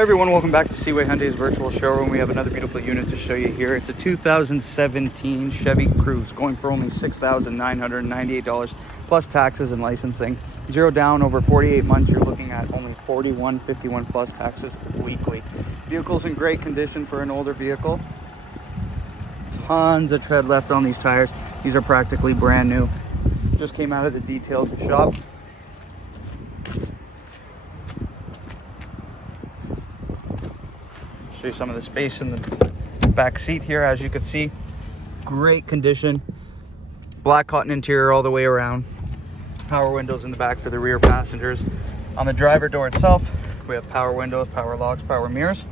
Hey everyone, welcome back to Seaway Hyundai's virtual showroom. We have another beautiful unit to show you here. It's a 2017 Chevy Cruze, going for only $6,998 plus taxes and licensing. Zero down over 48 months, you're looking at only $41.51 plus taxes weekly. Vehicle's in great condition for an older vehicle. Tons of tread left on these tires. These are practically brand new. Just came out of the detailed shop. Show you some of the space in the back seat here. As you can see, great condition. Black cotton interior all the way around. Power windows in the back for the rear passengers. On the driver door itself, we have power windows, power locks, power mirrors.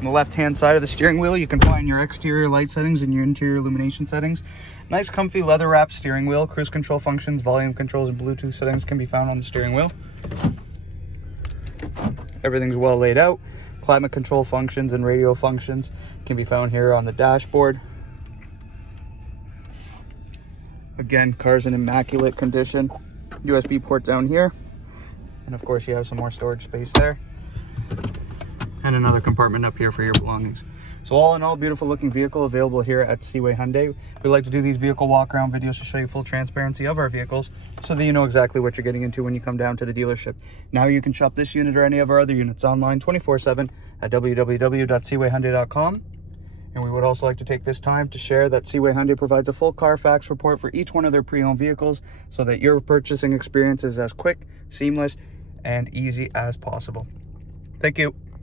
On the left hand side of the steering wheel, you can find your exterior light settings and your interior illumination settings. Nice comfy leather wrapped steering wheel. Cruise control functions, volume controls, and Bluetooth settings can be found on the steering wheel. Everything's well laid out. Climate control functions and radio functions can be found here on the dashboard. Again, car's in immaculate condition. USB port down here. And of course you have some more storage space there. And another compartment up here for your belongings. So all in all, beautiful looking vehicle available here at Seaway Hyundai. We like to do these vehicle walk around videos to show you full transparency of our vehicles so that you know exactly what you're getting into when you come down to the dealership. Now you can shop this unit or any of our other units online 24/7 at www.seawayhyundai.com. And we would also like to take this time to share that Seaway Hyundai provides a full Carfax report for each one of their pre-owned vehicles so that your purchasing experience is as quick, seamless, and easy as possible. Thank you.